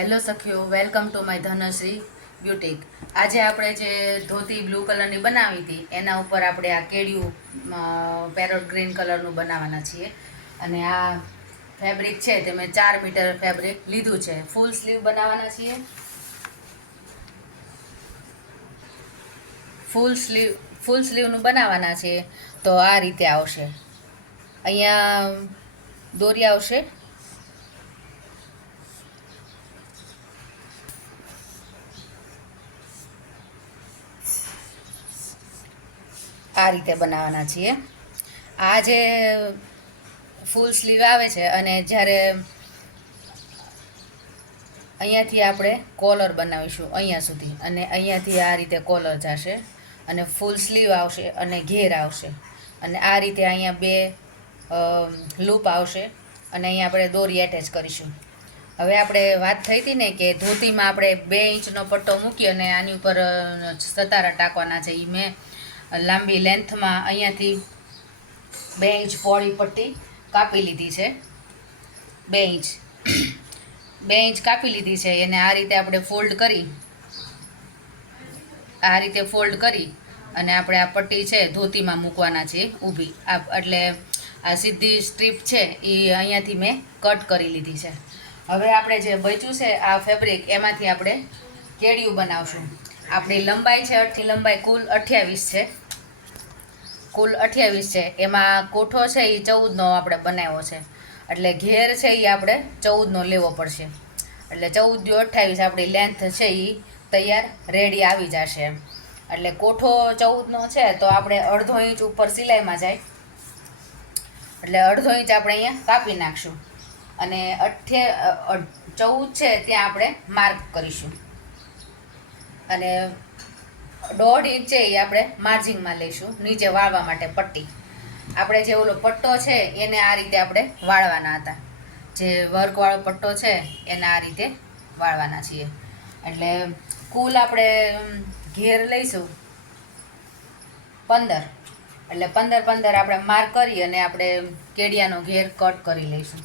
Hello સખીઓ, welcome to my Dhanashree boutique. આજે આપણે જે ધોતી બ્લુ કલરની બનાવી હતી એના ઉપર આપણે આ કેડિયું પેરોટ ગ્રીન કલરનું બનાવવાના છીએ. અને આ ફેબ્રિક છે તે મેં 4 મીટર ફેબ્રિક લીધું છે. ફૂલ સ્લીવ બનાવવાના છીએ. ફૂલ સ્લીવનું બનાવવાના છે. તો આ રીતે આવશે. અહીંયા દોરી આવશે. આ રીતે બનાવવાના છીએ. આ જે ફૂલ સ્લીવ આવે છે અને જ્યારે અહીંયાથી આપણે કોલર બનાવીશું અહીંયા સુધી, અને અહીંયાથી આ રીતે કોલર જશે અને ફૂલ સ્લીવ આવશે અને ઘેર આવશે, અને આ રીતે અહીંયા બે લૂપ આવશે અને અહીંયા આપણે દોરી એટેચ કરીશું. હવે આપણે વાત થઈ હતી ને કે ધોતીમાં આપણે 2 ઇંચનો પટ્ટો મૂકી અને આની ઉપર સતારા ટાંકવાના છે. એ મેં લાંબી લેન્થમાં અહીંયાથી 2 ઇંચ પહોળી પટ્ટી કાપી લીધી છે. 2 ઇંચ કાપી લીધી છે. એને આ રીતે આપણે ફોલ્ડ કરી અને આપણે આ પટ્ટી છે ધોતીમાં મૂકવાના છે ઊભી. એટલે આ સીધી સ્ટ્રીપ છે એ અહીંયાથી મેં કટ કરી લીધી છે. હવે આપણે જે બચ્યું છે આ ફેબ્રિક, એમાંથી આપણે કેડિયું બનાવશું. આપણી લંબાઈ છે, અડધી લંબાઈ કુલ 28 છે. એમાં કોઠો છે એ 14નો આપણે બનાવ્યો છે. એટલે ઘેર છે એ આપણે 14નો લેવો પડશે. એટલે 14 × 28 આપણી લેન્થ છે એ તૈયાર રેડી આવી જશે. એટલે કોઠો 14નો છે તો આપણે 1/2 ઇંચ ઉપર સિલાઈમાં જાય, એટલે 1/2 ઇંચ આપણે અહીંયા કાપી નાખશું. અને 14 છે ત્યાં આપણે માર્ક કરીશું. અને 1/2 ઇંચ છે એ આપણે માર્જિંગમાં લઈશું, નીચે વાળવા માટે પટ્ટી. આપણે જે ઓલો પટ્ટો છે એને આ રીતે આપણે વાળવાના હતા. જે વર્કવાળો પટ્ટો છે એને આ રીતે વાળવાના છીએ. એટલે કુલ આપણે ઘેર લઈશું 15. એટલે 15 આપણે માર્ક કરી અને આપણે કેડિયાનો ઘેર કટ કરી લઈશું.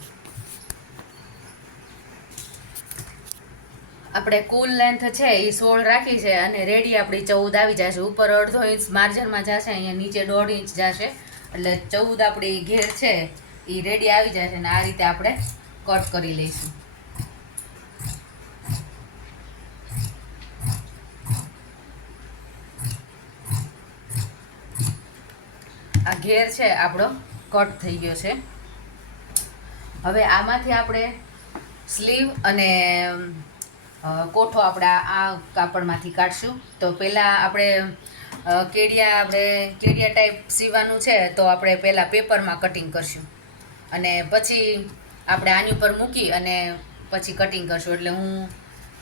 આપણે કુલ લેન્થ છે એ 16 રાખી છે અને રેડી આપણી 14 આવી જશે. ઉપર 1/2 ઇંચ માર્જનમાં જશે, અહીંયા નીચે 1/2 ઇંચ જશે. એટલે 14 આપણી ઘેર છે એ રેડી આવી જશે. અને આ રીતે આપણે કટ કરી લઈશું. આ ઘેર છે આપણો કટ થઈ ગયો છે. હવે આમાંથી આપણે સ્લીવ અને કોઠો આપણે આ કાપડમાંથી કાઢશું. તો પહેલાં આપણે કેડિયા ટાઈપ સીવવાનું છે તો આપણે પહેલાં પેપરમાં કટિંગ કરશું અને પછી આપણે આની ઉપર મૂકી અને પછી કટિંગ કરશું. એટલે હું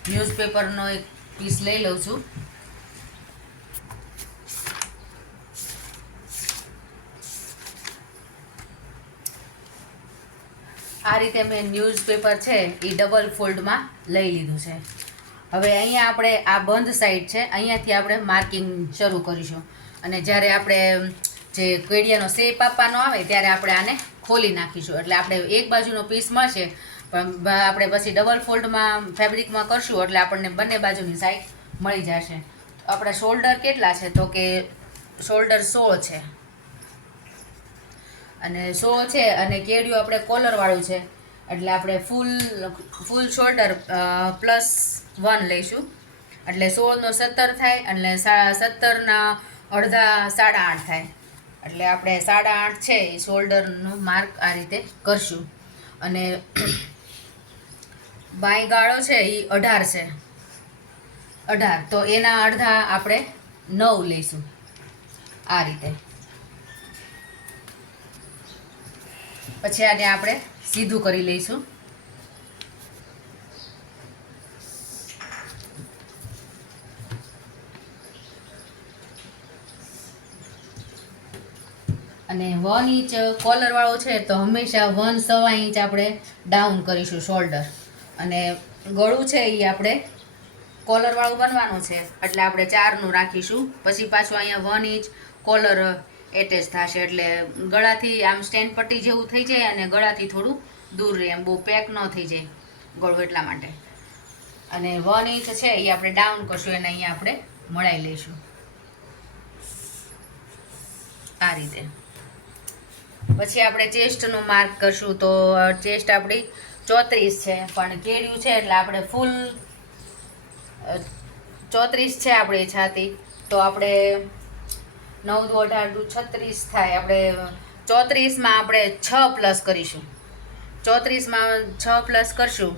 ન્યૂઝપેપરનો એક પીસ લઈ લઉં છું. આ રીતે મેં ન્યૂઝપેપર છે એ ડબલ ફોલ્ડમાં લઈ લીધું છે. હવે અહીંયા આપણે આ બંધ સાઈડ છે, અહીંયાથી આપણે માર્કિંગ શરૂ કરીશું. અને જ્યારે આપણે જે કેડિયાનો શેપ આપવાનો આવે ત્યારે આપણે આને ખોલી નાખીશું. એટલે આપણે એક બાજુનો પીસ મળશે, પણ આપણે પછી ડબલ ફોલ્ડમાં ફેબ્રિકમાં કરશું એટલે આપણને બંને બાજુની સાઈડ મળી જશે. આપણા શોલ્ડર કેટલા છે? તો કે શોલ્ડર 16 છે. અને 16 છે અને કેડિયું આપણે કોલરવાળું છે એટલે આપણે ફૂલ શોલ્ડર +1 લઈશું. એટલે 16 નો 17 થાય, એટલે 17 અડધા 8.5 થાય. એટલે આપણે 8.5 છે એ શોલ્ડરનું માર્ક આ રીતે કરશું. અને બાય ગાળો છે એ 18 છે. 18 તો એના અડધા આપણે 9 લઈશું આ રીતે. પછી આને આપણે સીધું કરી લઈશું. અને 1 ઇંચ કોલરવાળો છે તો હંમેશા 1.25 ઇંચ આપણે ડાઉન કરીશું શોલ્ડર. અને ગળું છે એ આપણે કોલરવાળું બનવાનું છે એટલે આપણે 4નું રાખીશું. પછી પાછું અહીંયા 1 ઇંચ કોલર એટેચ થશે. એટલે ગળાથી આમ સ્ટેન્ડ પટ્ટી જેવું થઈ જાય અને ગળાથી થોડું દૂર રહે, એમ બહુ પેક ન થઈ જાય ગળું, એટલા માટે. અને 1 ઇંચ છે એ આપણે ડાઉન કરશું, એને અહીંયા આપણે મળાઈ લઈશું આ રીતે. પછી આપણે ચેસ્ટનું માર્ક કરશું. તો ચેસ્ટ આપણી 34 છે, પણ કેળ્યું છે એટલે આપણે ફૂલ 34 છે આપણી છાતી. તો આપણે 9 દુ 18 દુ 36 થાય. આપણે 34માં આપણે 6 પ્લસ કરીશું. 34માં 6 પ્લસ કરશું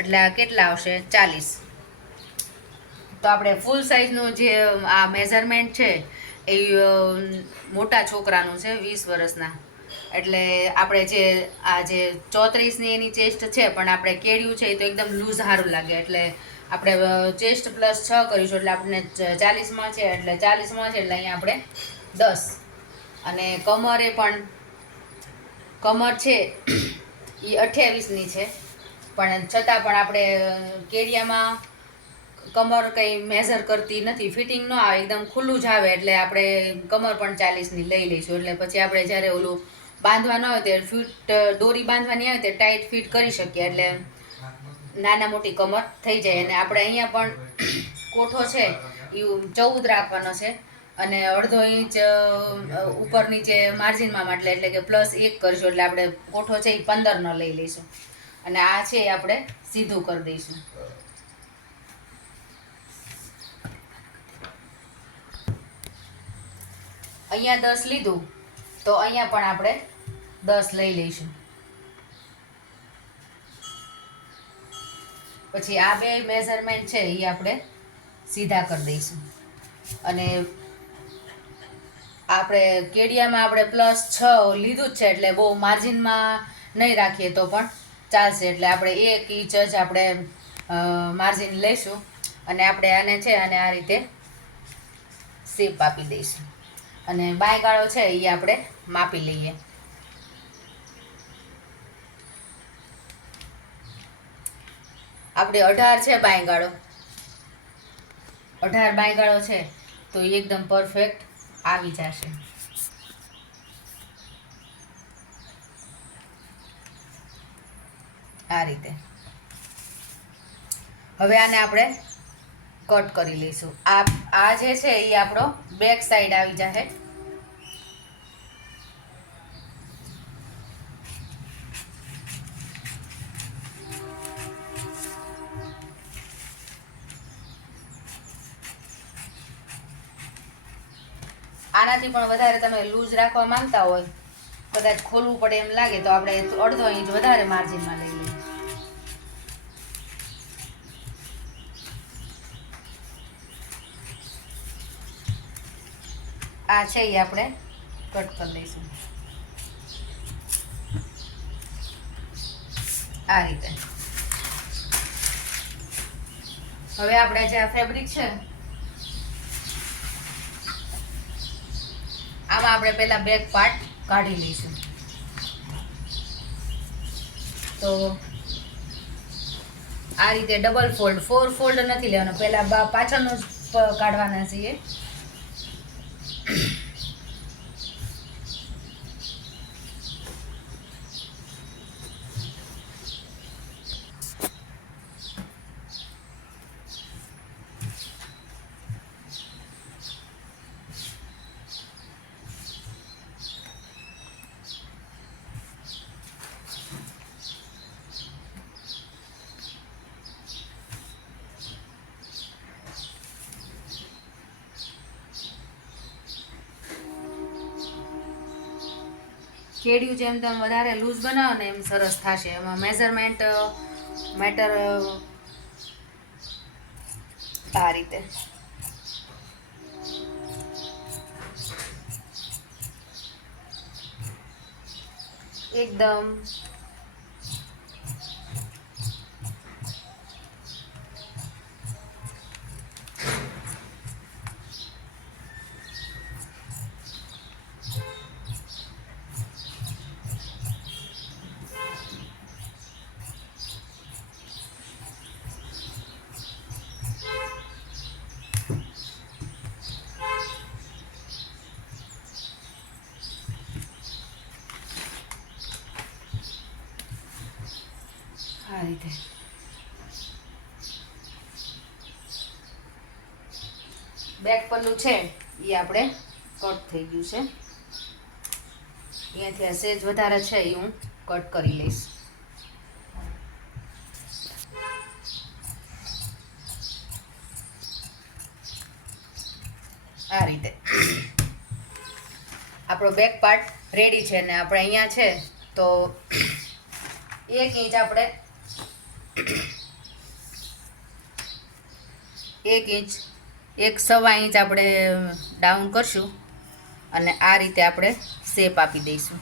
એટલે આ કેટલા આવશે? 40. તો આપણે ફૂલ સાઇઝનું જે આ મેઝરમેન્ટ છે એ મોટા છોકરાનું છે 20 વર્ષના. એટલે આપણે જે આ જે 34ની એની ચેસ્ટ છે, પણ આપણે કેળ્યું છે એ તો એકદમ લૂઝ સારું લાગે, એટલે આપણે ચેસ્ટ પ્લસ 6 કરીશું. એટલે આપણને 40માં છે, એટલે 40માં છે એટલે અહીંયા આપણે 10. અને કમરે પણ કમર છે એ 28ની છે, પણ છતાં પણ આપણે કેડિયામાં કમર કંઈ મેઝર કરતી નથી, ફિટિંગ ન આવે, એકદમ ખુલ્લું જ આવે. એટલે આપણે કમર પણ 40ની લઈ લઈશું. એટલે પછી આપણે જ્યારે ઓલું બાંધવાનું આવે ત્યારે ફિટ દોરી બાંધવાની આવે ત્યારે ટાઈટ ફિટ કરી શકીએ, એટલે નાના મોટી કમર થઈ જાય. અને આપણે અહીંયા પણ કોઠો છે એ 14 રાખવાનો છે, અને અડધો ઇંચ ઉપર નીચે માર્જિનમાં એટલે કે +1 કરશું. એટલે આપણે કોઠો છે એ 15નો લઈ લઈશું, અને આ છે એ આપણે સીધું કરી દઈશું. અહીંયા 10 લીધું, તો અહીંયા પણ આપણે 10 લઈ લઈશું. પછી આ બે મેઝરમેન્ટ છે એ આપણે સીધા કરી દઈશું. અને આપણે કેડિયામાં આપણે +6 લીધું જ છે, એટલે બહુ માર્જિનમાં નહીં રાખીએ તો પણ ચાલશે. એટલે આપણે 1 ઇંચ જ આપણે માર્જિન લઈશું, અને આપણે આને છે અને આ રીતે શેપ આપી દઈશું. અને બાયગાળો છે એ આપણે માપી લઈએ. આપણે 18 છે બાયગાળો, 18 બાયગાળો છે, તો એ એકદમ પરફેક્ટ આવી જશે. આ રીતે. હવે આને આપણે કટ કરી લઈશું. આ જે છે એ આપણો બેક સાઈડ આવી જશે. આનાથી પણ વધારે તમે લૂઝ રાખવા માંગતા હોય, કદાચ ખોલવું પડે એમ લાગે, તો આપણે અડધો ઇંચ વધારે માર્જિનમાં લઈ લઈએ. આ છે એ આપણે કટ કરી લઈશું આ રીતે. હવે આપણે જે આ ફેબ્રિક છે આમાં આપણે પહેલા બેક પાર્ટ કાઢી લઈશું. તો આ રીતે ડબલ ફોલ્ડ, 4 ફોલ્ડ નથી લેવાનો, પહેલા પાછળનું જ કાઢવાના છીએ. કેડિયું જેમ તમે વધારે લૂઝ બનાવો ને એમ સરસ થશે. એમાં મેઝરમેન્ટ મેટર આ રીતે. એકદમ આ રીતે બેક પલ્લું છે એ આપણે કટ થઈ ગયું છે. અહીંયાથી આ સેજ વધારે છે એ હું કટ કરી લઈશ. આ રીતે આપણો બેક પાર્ટ રેડી છે ને આપણે અહીંયા છે તો 1 ઇંચ આપણે 1 ઇંચ 1.25 ઇંચ આપણે ડાઉન કરશું અને આ રીતે આપણે શેપ આપી દઈશું.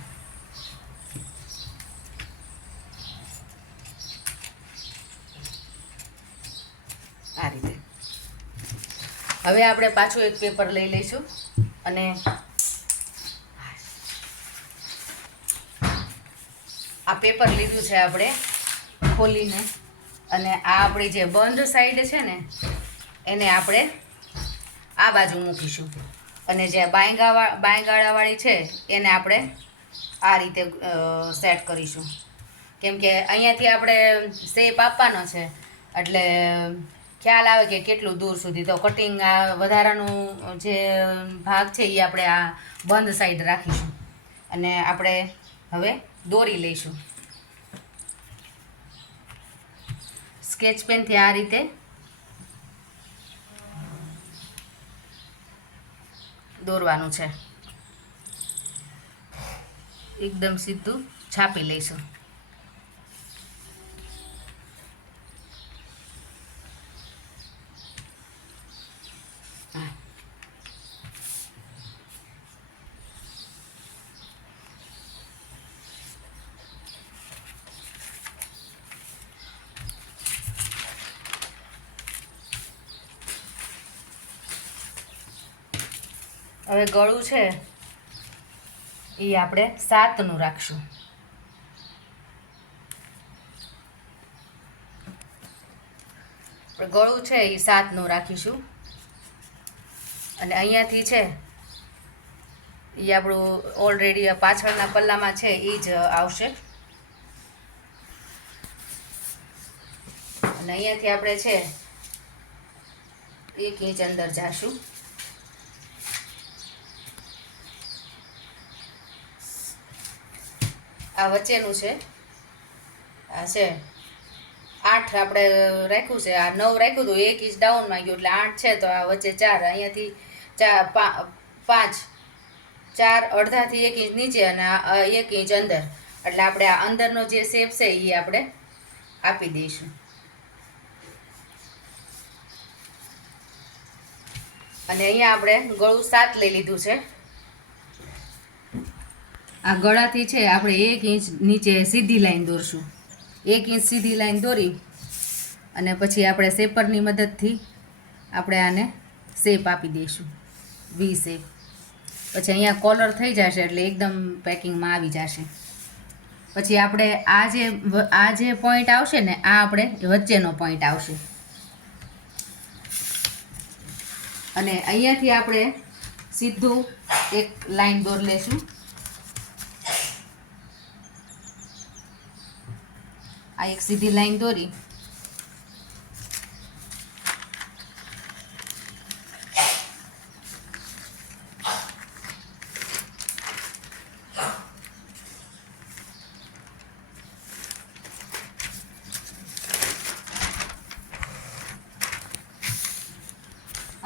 આ રીતે હવે આપણે પાછું એક પેપર લઈ લઈશું અને આ પેપર લીધું છે આપણે ખોલીને અને આ આપણી જે બંધ સાઈડ છે ને એને આપણે આ બાજુ મૂકીશું અને જે બાંયગાળાવાળી છે એને આપણે આ રીતે સેટ કરીશું. કેમ કે અહીંયાથી આપણે શેપ આપવાનો છે એટલે ખ્યાલ આવે કે કેટલું દૂર સુધી. તો કટિંગ આ વધારાનું જે ભાગ છે એ આપણે આ બંધ સાઈડ રાખીશું અને આપણે હવે દોરી લઈશું. સ્કેચ પેનથી આ રીતે દોરવાનું છે. એકદમ સીધું છાપી લઈશું. હવે ગળું છે એ આપણે 7નું રાખશું. ગળું છે એ 7નું રાખીશું અને અહીંયાથી છે એ આપણું ઓલરેડી પાછળના પલ્લામાં છે એ જ આવશે અને અહીંયાથી આપણે છે 1 ઇંચ અંદર જાશું. આ વચ્ચેનું છે, આ છે 8 આપણે રાખ્યું છે, આ 9 રાખ્યું હતું, 1 ઇંચ ડાઉનમાં ગયું એટલે 8 છે. તો આ વચ્ચે 4, અહીંયાથી 5, 4 અડધાથી 1 ઇંચ નીચે અને 1 ઇંચ અંદર, એટલે આપણે આ અંદરનો જે શેપ છે એ આપણે આપી દઈશું. અને અહીંયા આપણે ગળું 7 લઈ લીધું છે. આ ગળાથી છે આપણે 1 ઇંચ નીચે સીધી લાઈન દોરશું. 1 ઇંચ સીધી લાઈન દોરી અને પછી આપણે શેપરની મદદથી આપણે આને શેપ આપી દઈશું, વી શેપ. પછી અહીંયા કોલર થઈ જશે એટલે એકદમ પેકિંગમાં આવી જશે. પછી આપણે આ જે પોઈન્ટ આવશે ને આ આપણે વચ્ચેનો પોઈન્ટ આવશે અને અહીંયાથી આપણે સીધું એક લાઈન દોર લેશું. આ એક સીધી લાઈન દોરી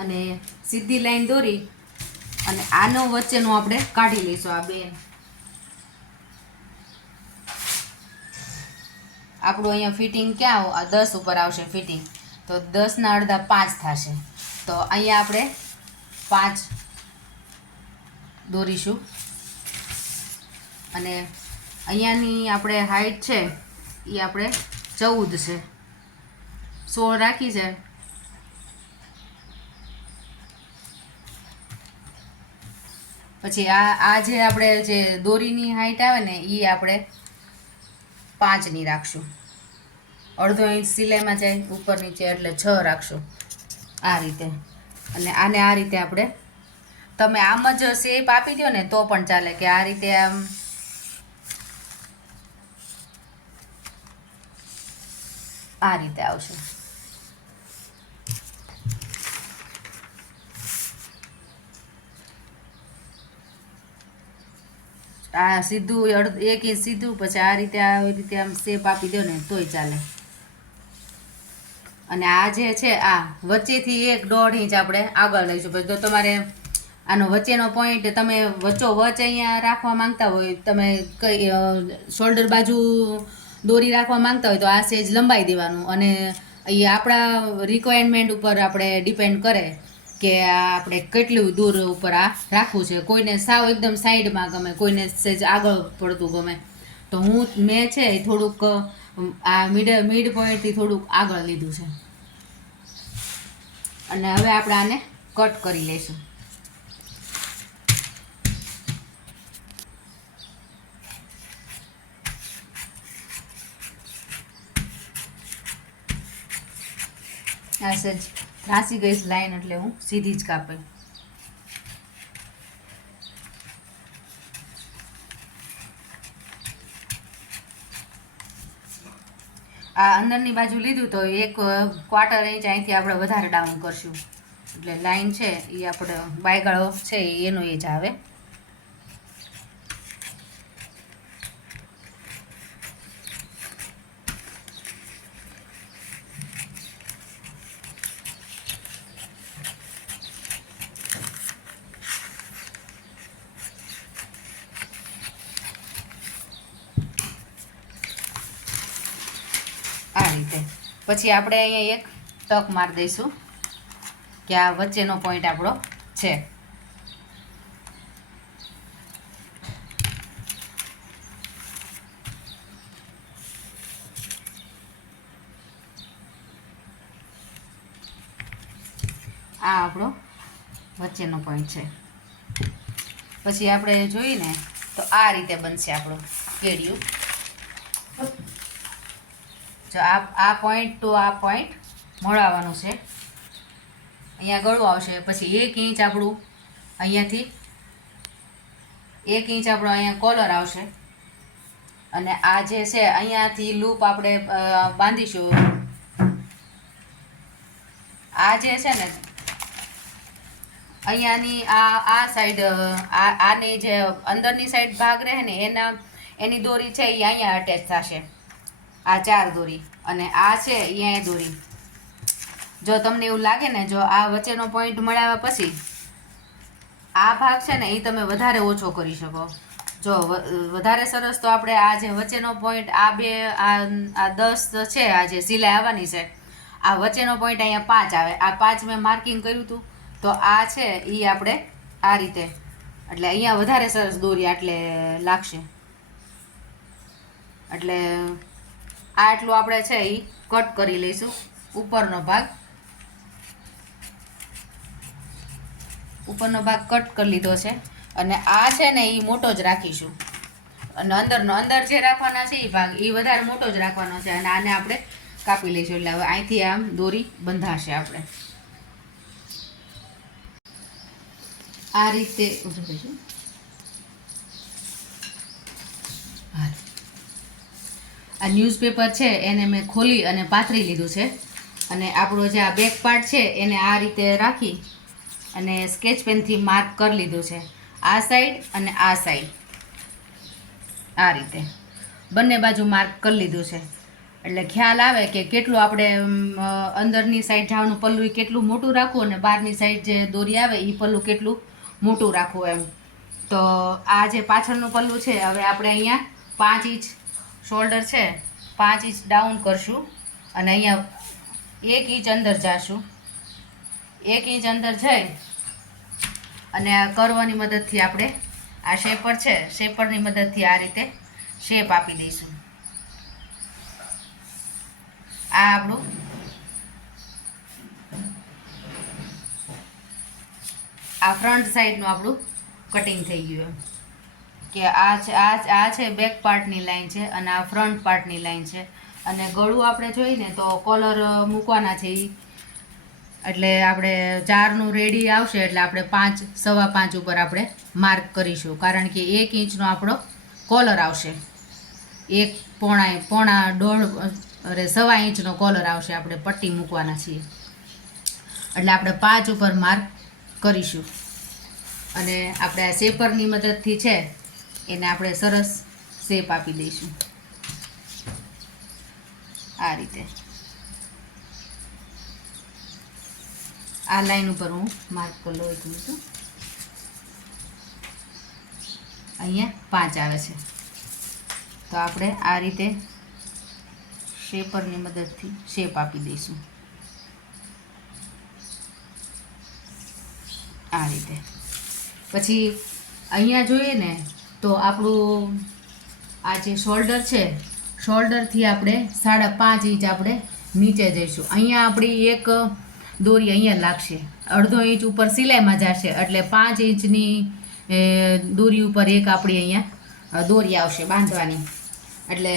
અને સીધી લાઈન દોરી અને આનો વચ્ચેનું આપણે કાઢી લઈશું. આ બે આપણું અહીંયા ફિટિંગ ક્યાં 10 ઉપર આવશે ફિટિંગ, તો 10ના અડધા 5 થશે. તો અહીંયા આપણે 5 દોરીશું અને અહીંયાની આપણે હાઈટ છે એ આપણે 14 છે, 16 રાખી છે. પછી આ જે આપણે જે દોરીની હાઈટ આવે ને એ આપણે 5ની રાખશું. અડધો ઇંચ સિલાઈમાં જાય ઉપર નીચે એટલે 6 રાખશું આ રીતે. અને આને આ રીતે આપણે, તમે આમ જ શેપ આપી દો ને તો પણ ચાલે, કે આ રીતે આમ આ રીતે આવશે. આ સીધું 1 ઇંચ સીધું, પછી આ રીતે આવી રીતે આમ શેપ આપી દો ને તોય ચાલે. અને આ જે છે આ વચ્ચેથી 1-1.5 ઇંચ આપણે આગળ લઈશું. પછી જો તમારે આનો વચ્ચેનો પોઈન્ટ તમે વચ્ચોવચ અહીંયા રાખવા માંગતા હોય, તમે કઈ શોલ્ડર બાજુ દોરી રાખવા માંગતા હોય તો આ સેજ લંબાઈ દેવાનું. અને એ આપણા રિક્વાયરમેન્ટ ઉપર આપણે ડિપેન્ડ કરે કે આપણે કેટલું દૂર ઉપર આ રાખવું છે. કોઈને સાવ એકદમ સાઈડમાં ગમે, કોઈને સેજ આગળ પડતું ગમે. તો મેં છે એ થોડુંક આ મિડ પોઈન્ટથી થોડુંક આગળ લીધું છે. અને હવે આપણે આને કટ કરી લઈશું. આ સજ ત્રાસી ગઈ લાઈન એટલે હું સીધી જ કાપી. આ અંદરની બાજુ લીધું તો 1/4 ઇંચ અહીંથી આપણે વધારે ડાઉન કરશું. એટલે લાઈન છે એ આપણે બાયગાળો છે એનો એ જ આવે. આ રીતે પછી આપણે અહીંયા એક ટક મારી દઈશું કે આ વચ્ચેનો પોઈન્ટ આપણો છે. આ આપણો વચ્ચેનો પોઈન્ટ છે. પછી આપણે જોઈએ ને તો આ રીતે બનશે આપણું કેડિયું. જો આ પોઈન્ટ ટુ આ પોઈન્ટ મળવાનું છે. અહીંયા ગળું આવશે. પછી 1 ઇંચ આપણું અહીંયાથી 1 ઇંચ આપણો અહીંયા કોલર આવશે. અને આ જે છે અહીંયાથી લૂપ આપણે બાંધીશું. આ જે છે ને અહીંયાની આ સાઈડ આની જે અંદરની સાઈડ ભાગ રહે ને એની દોરી છે એ અહીંયા અટેચ થશે. આ 4 દોરી અને આ છે અહીંયા દોરી. જો તમને એવું લાગે ને, જો આ વચ્ચેનો પોઈન્ટ મળ્યા પછી આ ભાગ છે ને એ તમે વધારે ઓછો કરી શકો. જો વધારે સરસ તો આપણે આ જે વચ્ચેનો પોઈન્ટ આ 10 છે, આ જે સિલાઈ આવવાની છે, આ વચ્ચેનો પોઈન્ટ અહીંયા 5 આવે. આ 5 મેં માર્કિંગ કર્યું હતું. તો આ છે એ આપણે આ રીતે, એટલે અહીંયા વધારે સરસ દોરી આટલે લાગશે. એટલે આટલું આપણે છે એ કટ કરી લઈશું. ઉપરનો ભાગ કટ કરી લીધો છે. અને આ છે ને એ મોટો જ રાખીશું. અને અંદર જે રાખવાના છે એ ભાગ એ વધારે મોટો જ રાખવાનો છે. અને આને આપણે કાપી લઈશું. એટલે હવે અહીંથી આમ દોરી બંધાશે. આપણે આ રીતે આ ન્યૂઝપેપર છે એને મેં ખોલી અને પાથરી લીધું છે. અને આપણો જે આ બેક પાર્ટ છે એને આ રીતે રાખી અને સ્કેચ પેનથી માર્ક કરી લીધું છે. આ સાઈડ અને આ સાઈડ આ રીતે બંને બાજુ માર્ક કરી લીધું છે. એટલે ખ્યાલ આવે કે કેટલું આપણે અંદરની સાઈડ જવાનું પલ્લું કેટલું મોટું રાખવું અને બહારની સાઈડ જે દોરી આવે એ પલ્લું કેટલું મોટું રાખવું એમ. તો આ જે પાછળનું પલ્લું છે હવે આપણે અહીંયા 5 ઇંચ શોલ્ડર છે 5 ઇંચ ડાઉન કરશું. અને અહીંયા 1 ઇંચ અંદર જાશું. 1 ઇંચ અંદર જઈ અને આ કર્વની મદદથી આપણે આ શેપર છે, શેપરની મદદથી આ રીતે શેપ આપી દઈશું. આ આપણું આ ફ્રન્ટ સાઈડનું આપણું કટિંગ થઈ ગયું એમ કે આ છે બેક પાર્ટની લાઈન છે અને આ ફ્રન્ટ પાર્ટની લાઈન છે. અને ગળું આપણે જોઈએ ને તો કોલર મૂકવાના છે એટલે આપણે 4નું રેડી આવશે એટલે આપણે 5, 5.25 ઉપર આપણે માર્ક કરીશું. કારણ કે 1 ઇંચનો આપણો કોલર આવશે. પોણા દોઢ અરે 1.25 ઇંચનો કોલર આવશે. આપણે પટ્ટી મૂકવાના છીએ એટલે આપણે 5 ઉપર માર્ક કરીશું. અને આપણે આ શેપરની મદદથી છે એને આપણે સરસ શેપ આપી દઈશું આ રીતે. આ લાઈન ઉપર હું માર્ક કરી લઉં છું. અહીંયા 5 આવે છે તો આપણે આ રીતે શેપરની મદદથી શેપ આપી દઈશું આ રીતે. પછી અહીંયા જોઈએ ને તો આપણું આ જે શોલ્ડર છે, શોલ્ડરથી આપણે 5.5 ઇંચ આપણે નીચે જઈશું. અહીંયા આપણી એક દોરી અહીંયા લાગશે, 1/2 ઇંચ ઉપર સિલાઈમાં જશે એટલે 5 ઇંચની દોરી ઉપર એક આપણી અહીંયા દોરી આવશે બાંધવાની. એટલે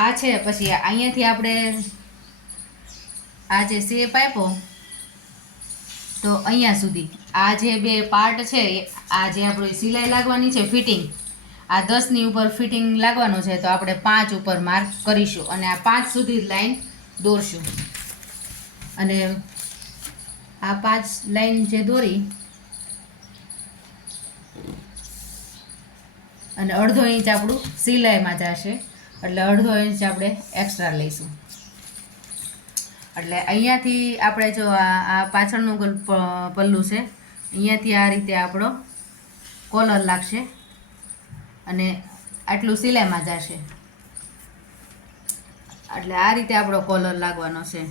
આ છે. પછી અહીંયાથી આપણે આ જે શેપ આપ્યો તો અહીંયા સુધી આ જે 2 પાર્ટ છે, આ જે આપણી સિલાઈ લાગવાની છે ફિટિંગ, આ 10ની ઉપર ફિટિંગ લાગવાનું છે તો આપણે 5 ઉપર માર્ક કરીશું અને આ 5 સુધી લાઈન દોરશું. અને આ 5 લાઈન જે દોરી અને 1/2 ઇંચ આપણું સિલાઈમાં જશે એટલે 1/2 ઇંચ આપણે એક્સ્ટ્રા લઈશું. એટલે અહીંયાથી આપણે જો આ પાછળનું પલ્લું છે, અહીંયાથી આ રીતે આપણો કોલર લાગશે અને આટલું સિલાઈમાં જશે એટલે આ રીતે આપણો કોલર લાગવાનો છે.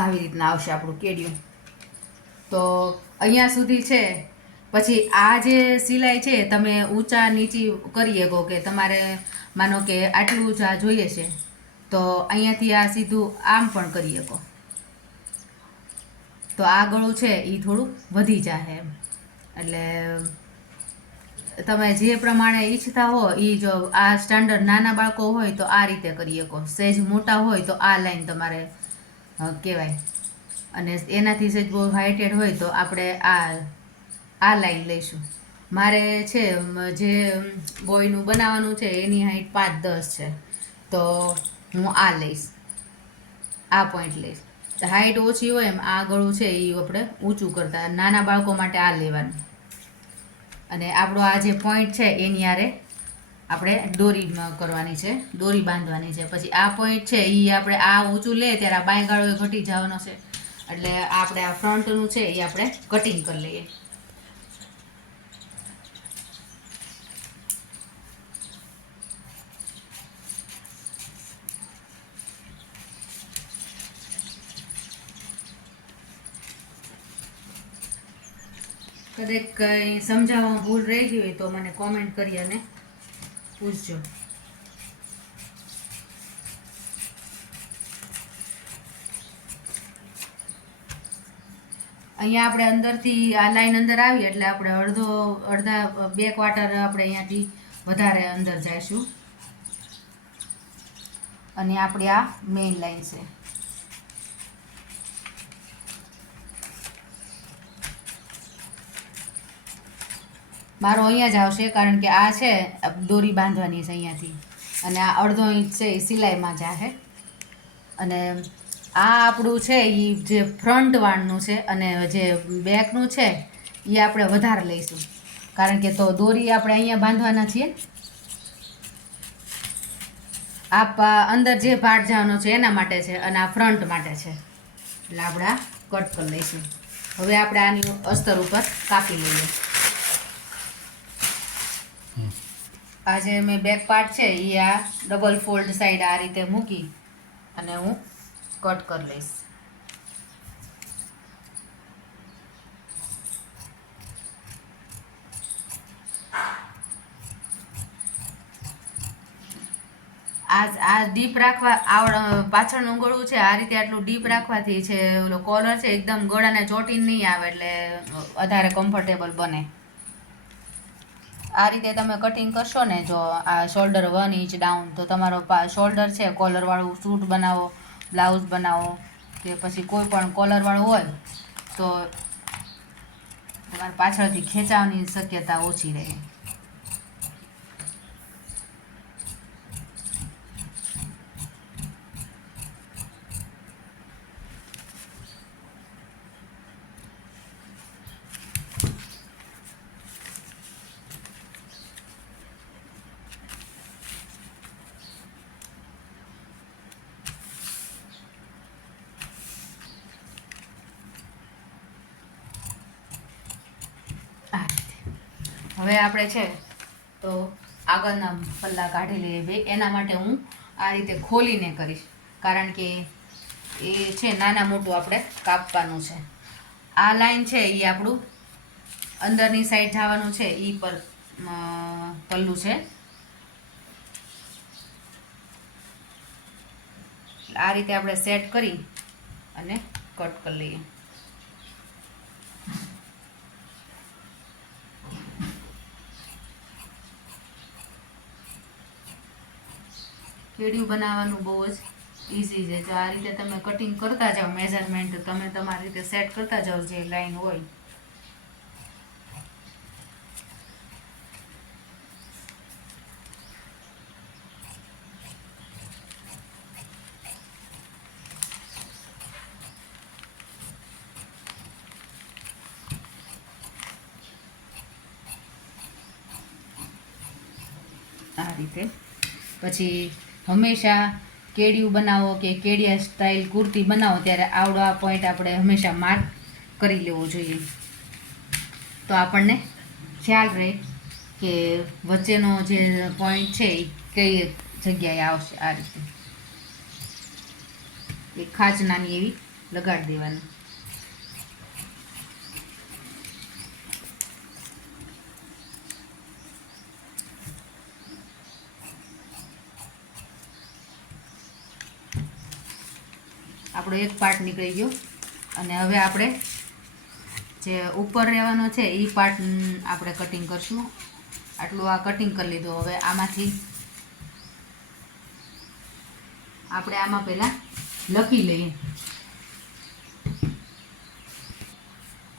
આવી રીતના આવશે આપણું કેડિયું. તો અહીંયા સુધી છે. પછી આ જે સિલાઈ છે તમે ઊંચા નીચી કરી શકો કે તમારે માનો કે આટલું જ આ જોઈએ છે તો અહીંયાથી આ સીધું આમ પણ કરી શકો. તો આ ગળું છે એ થોડું વધી જાય એમ. એટલે તમે જે પ્રમાણે ઈચ્છતા હો એ જો આ સ્ટાન્ડર્ડ નાના બાળકો હોય તો આ રીતે કરી શકો, સહેજ મોટા હોય તો આ લાઈન તમારે કહેવાય, અને એનાથી સહેજ બહુ હાઇટેડ હોય તો આપણે આ લાઈન લઈશું. મારે છે જે બોયનું બનાવવાનું છે એની હાઈટ 5-10 છે તો હું આ લઈશ, આ પોઈન્ટ લઈશ. હાઈટ ઓછી હોય એમ આ ગળું છે એ આપણે ઊંચું કરતા, નાના બાળકો માટે આ લેવાનું. અને આપણો આ જે પોઈન્ટ છે એની આરે આપણે દોરી કરવાની છે, દોરી બાંધવાની છે. પછી આ પોઈન્ટ છે એ આપણે આ ઊંચું લે ત્યારે આ બાય ગાળો ઘટી જવાનો છે એટલે આપણે આ ફ્રન્ટનું છે એ આપણે કટિંગ કરી લઈએ. કદાચ કંઈ સમજાવવામાં ભૂલ રહી ગઈ હોય તો મને કોમેન્ટ કરી અને પૂછજો. અહીંયા આપણે અંદરથી આ લાઈન અંદર આવી એટલે આપણે અડધા 2 ક્વાર્ટર આપણે અહીંયાથી વધારે અંદર જઈશું અને આપણી આ મેઇન લાઈન છે. મારો અહીંયા જ આવશે કારણ કે આ છે દોરી બાંધવાની છે અહીંયાથી, અને આ 1/2 ઇંચ છે એ સિલાઈમાં જાહે. અને આ આપણું છે એ જે ફ્રન્ટ વાળનું છે અને જે બેકનું છે એ આપણે વધારે લઈશું કારણ કે તો દોરી આપણે અહીંયા બાંધવાના છીએ. આ અંદર જે પાર્ટ જવાનો છે એના માટે છે અને આ ફ્રન્ટ માટે છે એટલે આપણે આ કટ કરી લઈશું. હવે આપણે આની અસ્તર ઉપર કાપી લઈએ. આ જે મેં બેક પાર્ટ છે એ આ ડબલ ફોલ્ડ સાઈડ આ રીતે મૂકી અને હું કટ કરી લઈશ. આ ડીપ રાખવા પાછળનું ગળું છે આ રીતે આટલું ડીપ રાખવાથી છે ઓલો કોલર છે એકદમ ગળાને ચોટીને નહીં આવે એટલે વધારે કમ્ફર્ટેબલ બને. આ રીતે તમે કટિંગ કરશો ને જો આ શોલ્ડર 1 ઇંચ ડાઉન તો તમારો શોલ્ડર છે કોલરવાળું સૂટ બનાવો, બ્લાઉઝ બનાવો કે પછી કોઈ પણ કોલરવાળું હોય તો તમારે પાછળથી ખેંચાવાની શક્યતા ઓછી રહે. હવે આપણે છે તો આગળના પલ્લા કાઢી લઈએ બે. એના માટે હું આ રીતે ખોલીને કરીશ, કારણ કે એ છે નાના મોટું આપણે કાપવાનું છે. આ લાઈન છે એ આપણું અંદરની સાઈડ જવાનું છે, એ પર પલ્લું છે. આ રીતે આપણે સેટ કરી અને કટ કરી લઈએ. કેડિયું બનાવવાનું બહુ જ ઇઝી છે. જો આ રીતે તમે કટિંગ કરતા જાઓ, મેઝરમેન્ટ તમે તમારી રીતે સેટ કરતા જાઓ જે લાઈન હોય. આ રીતે પછી હંમેશા કેડિયું બનાવો કે કેડિયા સ્ટાઇલ કુર્તી બનાવો ત્યારે આવડો આ પોઈન્ટ આપણે હંમેશા માર્ક કરી લેવો જોઈએ, તો આપણને ખ્યાલ રહે કે વચ્ચેનો જે પોઈન્ટ છે એ કઈ જગ્યાએ આવશે. આ રીતે એક ખાંચ નાની એવી લગાડી દેવાની. આપણો એક પાર્ટ નીકળી ગયો અને હવે આપણે જે ઉપર રહેવાનો છે એ પાર્ટ આપણે કટિંગ કરશું. આટલું આ કટિંગ કરી લીધું. હવે આમાંથી આપણે આમાં પહેલાં લખી લઈએ.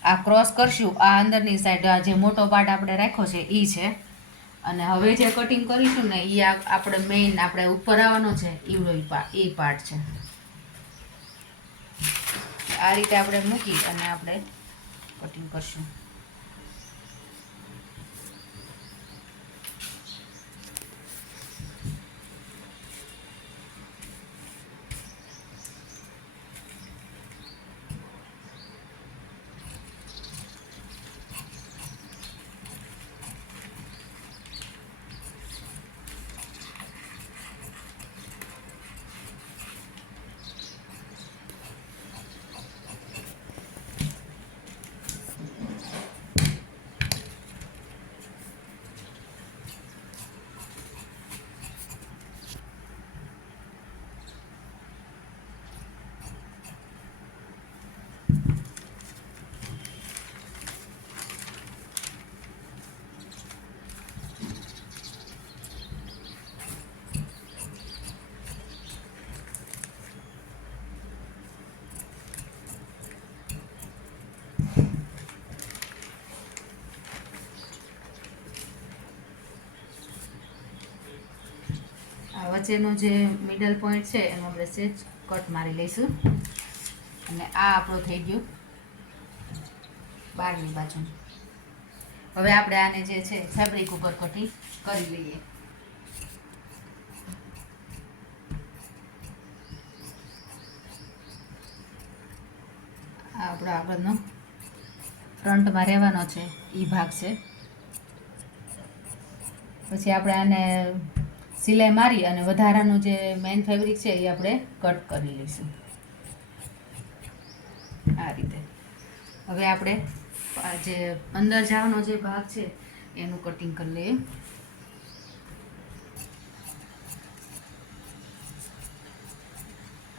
આ ક્રોસ કરશું, આ અંદરની સાઈડ જે મોટો પાર્ટ આપણે રાખ્યો છે એ છે. અને હવે જે કટિંગ કરીશું ને એ આપણે મેઇન આપણે ઉપર આવવાનો છે એ પાર્ટ છે. આ રીતે આપણે મૂકી અને આપણે કટિંગ કરશું. વચ્ચેનો જે મિડલ પોઈન્ટ છે એમાં આપણે સેજ કટ મારી લઈશું. અને આ આપણો થઈ ગયો બહારની બાજુ. હવે આપણે આને જે છે ફેબ્રિક ઉપર કટિંગ કરી લઈએ. આ આપણો આગળનો ફ્રન્ટમાં રહેવાનો છે એ ભાગ છે. પછી આપણે આને સિલાઈ મારી અને વધારાનું જે મેઇન ફેબ્રિક છે એ આપણે કટ કરી લઈશું આ રીતે. હવે આપણે જે અંદર જવાનો જે ભાગ છે એનું કટિંગ કરી લઈએ.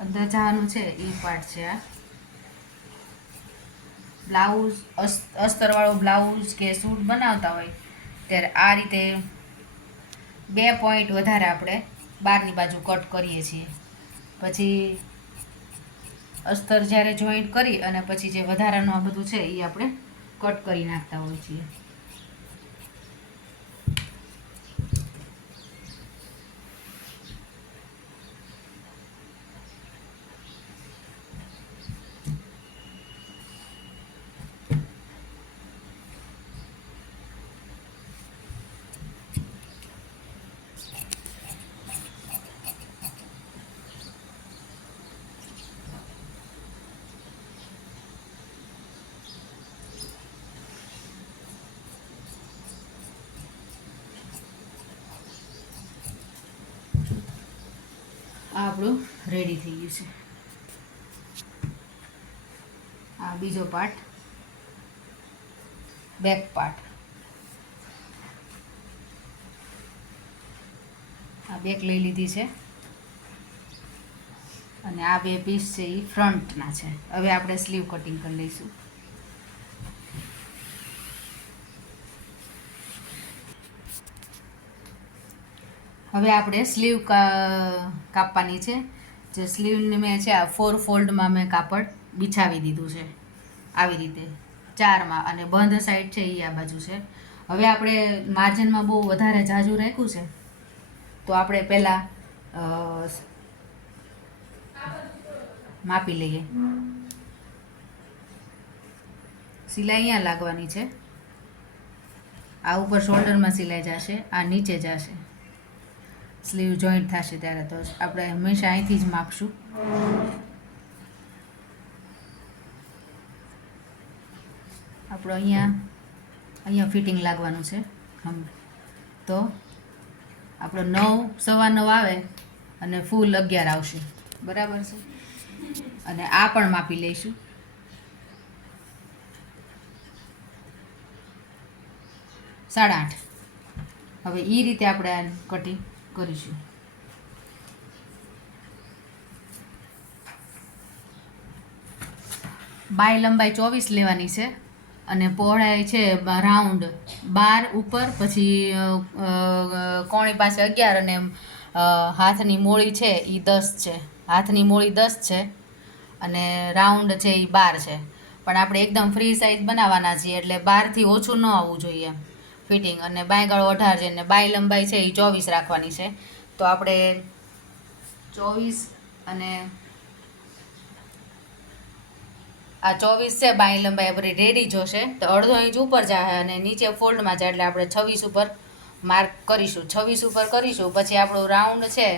અંદર જવાનું છે એ પાર્ટ છે. આ બ્લાઉઝ અસ્તરવાળો બ્લાઉઝ કે સૂટ બનાવતા હોય ત્યારે આ રીતે 2 પોઈન્ટ વધારે આપણે બહારની બાજુ કટ કરીએ છીએ. પછી અસ્તર જ્યારે જોઈન્ટ કરી અને પછી જે વધારાનું આ બધું છે એ આપણે કટ કરી નાખતા હોય છીએ. આ આપણું રેડી થઈ ગયું છે. આ બીજો પાર્ટ, બેક પાર્ટ. આ બેક લઈ લીધી છે અને આ બે પીસ છે એ ફ્રન્ટના છે. હવે આપણે સ્લીવ કટિંગ કરી લઈશું. હવે આપણે સ્લીવ કાપવાની છે. જે સ્લીવને મેં છે આ 4 ફોલ્ડમાં મેં કાપડ બિછાવી દીધું છે આવી રીતે 4માં, અને બંધ સાઈડ છે એ આ બાજુ છે. હવે આપણે માર્જિનમાં બહુ વધારે ઝાઝું રાખ્યું છે તો આપણે પહેલાં માપી લઈએ. સિલાઈ અહીંયા લાગવાની છે. આ ઉપર શોલ્ડરમાં સિલાઈ જશે, આ નીચે જશે. સ્લીવ જોઈન્ટ થશે ત્યારે તો આપણે હંમેશા અહીંથી જ માપશું. આપણો અહીંયા ફિટિંગ લાગવાનું છે. તો આપણો 9, 9:15 આવે અને ફૂલ 11 આવશે. બરાબર છે. અને આ પણ માપી લઈશું. સાડા 8. હવે એ રીતે આપણે આ કટિંગ કરીશું. બાય લંબાઈ 24 લેવાની છે અને પહોળાઈ છે રાઉન્ડ 12 ઉપર, પછી કોણી પાસે 11 અને હાથની મોળી છે એ 10 છે. હાથની મોળી 10 છે અને રાઉન્ડ છે એ 12 છે. પણ આપણે એકદમ ફ્રી સાઇઝ બનાવવાના છીએ એટલે 12થી ઓછું ન આવવું જોઈએ ફિટિંગ. અને બાયગાળો 18 છે અને બાય લંબાઈ છે એ 24 રાખવાની છે. તો આપણે 24 અને આ 24 છે બાય લંબાઈ આપણી રેડી જોશે. તો અડધો ઇંચ ઉપર જાય અને નીચે ફોલ્ડમાં જાય એટલે આપણે 26 ઉપર માર્ક કરીશું. 26 ઉપર કરીશું. પછી આપણું રાઉન્ડ છે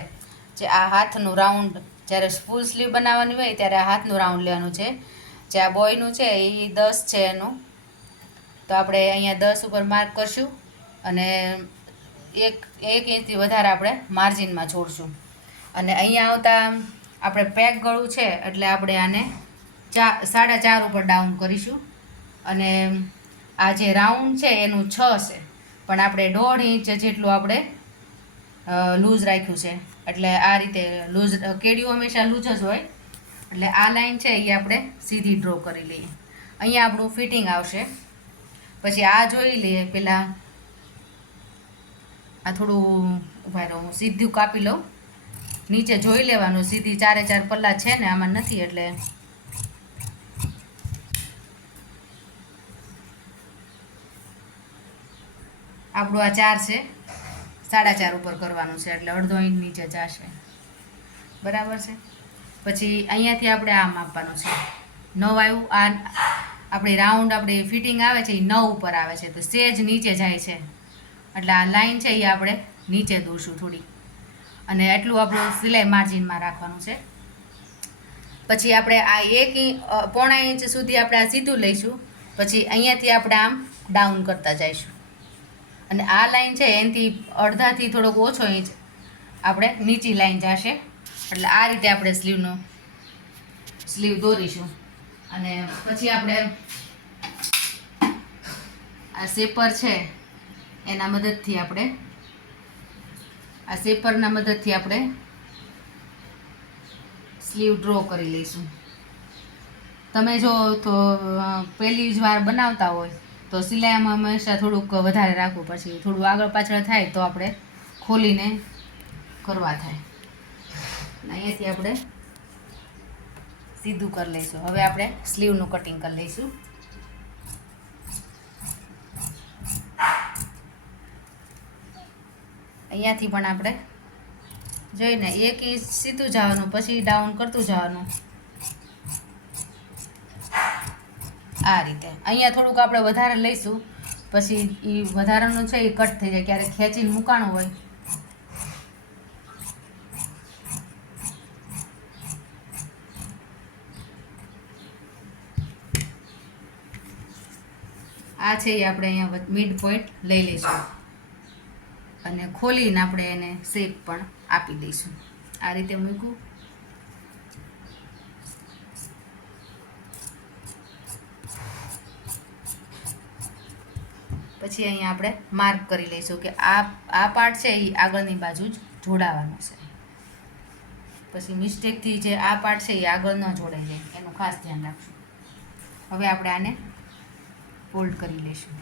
જે આ હાથનું રાઉન્ડ, જ્યારે ફૂલ સ્લીવ બનાવવાની હોય ત્યારે આ હાથનું રાઉન્ડ લેવાનું છે. જે આ બોયનું છે એ 10 છે એનું. તો આપણે અહીંયા 10 ઉપર માર્ક કરશું અને એક ઇંચથી વધારે આપણે માર્જિનમાં છોડશું. અને અહીંયા આવતા આપણે પેક ગળું છે એટલે આપણે આને 4.5 ઉપર ડાઉન કરીશું. અને આ જે રાઉન્ડ છે એનું 6 છે, પણ આપણે 1.5 ઇંચ જેટલું આપણે લૂઝ રાખ્યું છે. એટલે આ રીતે લૂઝ, કેડિયું હંમેશા લૂઝ જ હોય. એટલે આ લાઈન છે એ આપણે સીધી ડ્રો કરી લઈએ. અહીંયા આપણું ફિટિંગ આવશે. પછી આ જોઈ લઈએ પહેલાં. આ થોડું ઉભા રહો, હું સીધું કાપી લઉં. નીચે જોઈ લેવાનું, સીધી 4 પલ્લા છે ને આમાં નથી, એટલે આપણું આ 4 છે, 4.5 ઉપર કરવાનું છે એટલે અડધો ઇંચ નીચે જશે. બરાબર છે. પછી અહીંયાથી આપણે આ માપવાનું છે. 9 આવ્યું. આ આપણી રાઉન્ડ આપણી ફિટિંગ આવે છે એ 9 ઉપર આવે છે, તો સેજ નીચે જાય છે એટલે આ લાઈન છે એ આપણે નીચે દોરશું થોડી. અને એટલું આપણું સિલાઈ માર્જિનમાં રાખવાનું છે. પછી આપણે આ 1.25 ઇંચ સુધી આપણે આ સીધું લઈશું. પછી અહીંયાથી આપણે આમ ડાઉન કરતા જઈશું. અને આ લાઈન છે એનાથી અડધાથી થોડોક ઓછો ઇંચ આપણે નીચી લાઈન જશે. એટલે આ રીતે આપણે સ્લીવ દોરીશું. અને પછી આપણે આ શેપર છે એના મદદથી આપણે સ્લીવ ડ્રો કરી લઈશું. તમે જો તો પહેલી જ વાર બનાવતા હોય તો સિલાઈમાં હંમેશા થોડુંક વધારે રાખવું, પછી થોડું આગળ પાછળ થાય તો આપણે ખોલીને કરવા થાય. અહીંયાથી આપણે સીધું કરી લઈશું. હવે આપણે સ્લીવનું કટિંગ કરી લઈશું. અહીંયાથી પણ આપણે જોઈને 1 ઇંચ સીધું જવાનું, પછી ડાઉન કરતું જવાનું આ રીતે. અહીંયા થોડુંક આપણે વધારે લઈશું, પછી એ વધારાનું છે એ કટ થઈ જાય, ક્યારેક ખેંચીને મૂકાણું હોય. આ છે એ આપણે અહીંયા મિડ પોઈન્ટ લઈ લઈશું અને ખોલીને આપણે એને શેપ પણ આપી દઈશું. આ રીતે મૂકું. પછી અહીંયા આપણે માર્ક કરી લઈશું કે આ પાર્ટ છે એ આગળની બાજુ જ જોડાવાનો છે. પછી મિસ્ટેકથી જે આ પાર્ટ છે એ આગળ ન જોડાઈ જાય એનું ખાસ ધ્યાન રાખશું. હવે આપણે આને ફોલ્ડ કરી લઈશું.